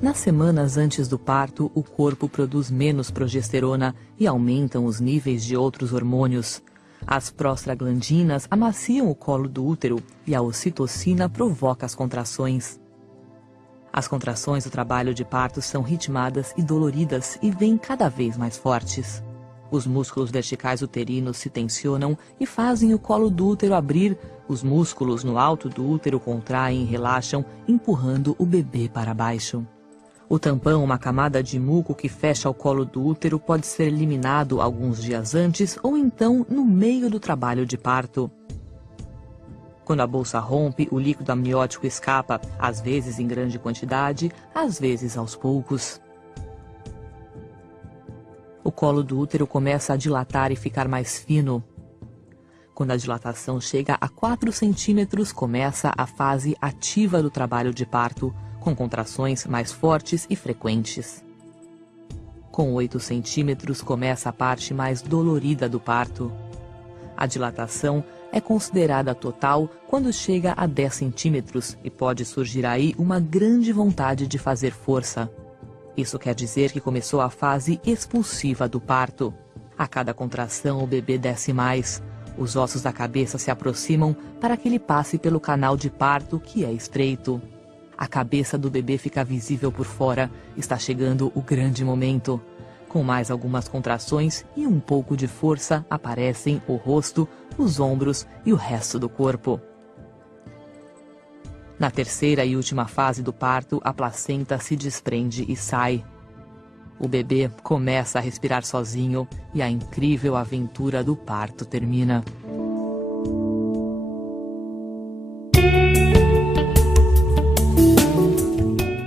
Nas semanas antes do parto, o corpo produz menos progesterona e aumentam os níveis de outros hormônios. As prostaglandinas amaciam o colo do útero e a ocitocina provoca as contrações. As contrações do trabalho de parto são ritmadas e doloridas e vêm cada vez mais fortes. Os músculos verticais uterinos se tensionam e fazem o colo do útero abrir. Os músculos no alto do útero contraem e relaxam, empurrando o bebê para baixo. O tampão, uma camada de muco que fecha o colo do útero, pode ser eliminado alguns dias antes ou então no meio do trabalho de parto. Quando a bolsa rompe, o líquido amniótico escapa, às vezes em grande quantidade, às vezes aos poucos. O colo do útero começa a dilatar e ficar mais fino. Quando a dilatação chega a 4 centímetros, começa a fase ativa do trabalho de parto, com contrações mais fortes e frequentes. Com 8 centímetros, começa a parte mais dolorida do parto. A dilatação é considerada total quando chega a 10 centímetros e pode surgir aí uma grande vontade de fazer força. Isso quer dizer que começou a fase expulsiva do parto. A cada contração, o bebê desce mais. Os ossos da cabeça se aproximam para que ele passe pelo canal de parto, que é estreito. A cabeça do bebê fica visível por fora. Está chegando o grande momento. Com mais algumas contrações e um pouco de força, aparecem o rosto, os ombros e o resto do corpo. Na terceira e última fase do parto, a placenta se desprende e sai. O bebê começa a respirar sozinho e a incrível aventura do parto termina.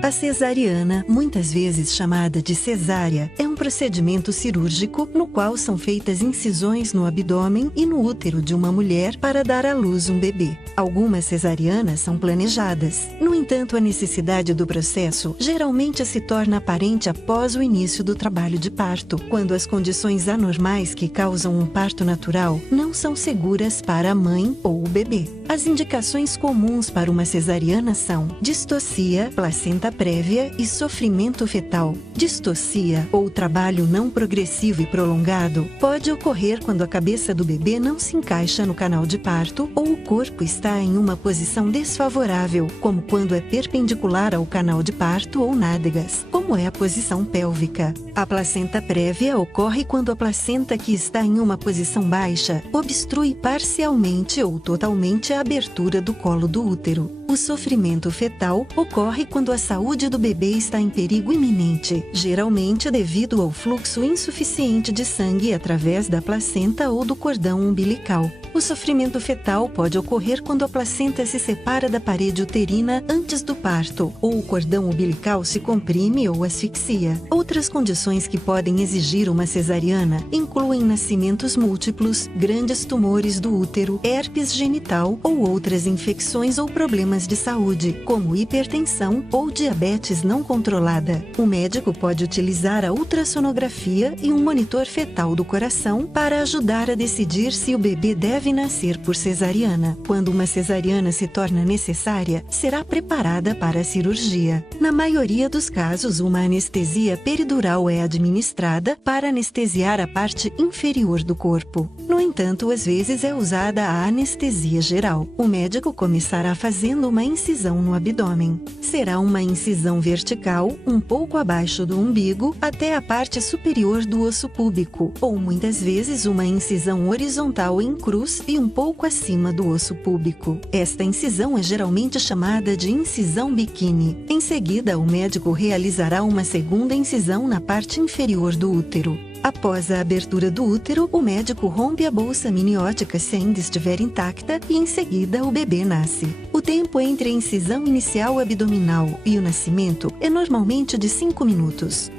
A cesariana, muitas vezes chamada de cesárea, é um procedimento cirúrgico no qual são feitas incisões no abdômen e no útero de uma mulher para dar à luz um bebê. Algumas cesarianas são planejadas. No entanto, a necessidade do processo geralmente se torna aparente após o início do trabalho de parto, quando as condições anormais que causam um parto natural não são seguras para a mãe ou o bebê. As indicações comuns para uma cesariana são distocia, placenta prévia e sofrimento fetal. Distocia, ou trabalho não progressivo e prolongado, pode ocorrer quando a cabeça do bebê não se encaixa no canal de parto ou o corpo está em uma posição desfavorável, como quando é perpendicular ao canal de parto ou nádegas, como é a posição pélvica. A placenta prévia ocorre quando a placenta que está em uma posição baixa obstrui parcialmente ou totalmente a abertura do colo do útero. O sofrimento fetal ocorre quando a saúde do bebê está em perigo iminente, geralmente devido ao fluxo insuficiente de sangue através da placenta ou do cordão umbilical. O sofrimento fetal pode ocorrer quando a placenta se separa da parede uterina antes do parto, ou o cordão umbilical se comprime ou asfixia. Outras condições que podem exigir uma cesariana incluem nascimentos múltiplos, grandes tumores do útero, herpes genital ou outras infecções ou problemas de saúde, como hipertensão ou diabetes não controlada. O médico pode utilizar a ultrassonografia e um monitor fetal do coração para ajudar a decidir se o bebê deve nascer por cesariana. Quando uma cesariana se torna necessária, será preparada para a cirurgia. Na maioria dos casos, uma anestesia peridural é administrada para anestesiar a parte inferior do corpo. No entanto, às vezes é usada a anestesia geral. O médico começará fazendo uma incisão no abdômen. Será uma incisão vertical, um pouco abaixo do umbigo, até a parte superior do osso púbico, ou muitas vezes uma incisão horizontal em cruz e um pouco acima do osso púbico. Esta incisão é geralmente chamada de incisão biquíni. Em seguida, o médico realizará uma segunda incisão na parte inferior do útero. Após a abertura do útero, o médico rompe a bolsa amniótica se ainda estiver intacta e em seguida o bebê nasce. O tempo entre a incisão inicial abdominal e o nascimento é normalmente de 5 minutos.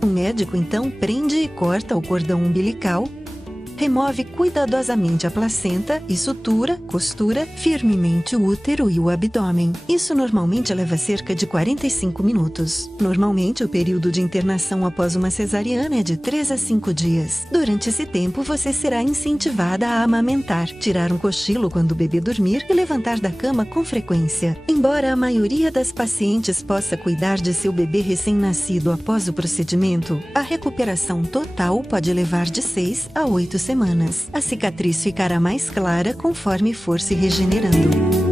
O médico então prende e corta o cordão umbilical, Remove cuidadosamente a placenta e sutura, costura firmemente o útero e o abdômen. Isso normalmente leva cerca de 45 minutos. Normalmente, o período de internação após uma cesariana é de 3 a 5 dias. Durante esse tempo, você será incentivada a amamentar, tirar um cochilo quando o bebê dormir e levantar da cama com frequência. Embora a maioria das pacientes possa cuidar de seu bebê recém-nascido após o procedimento, a recuperação total pode levar de 6 a 8 semanas. A cicatriz ficará mais clara conforme for se regenerando.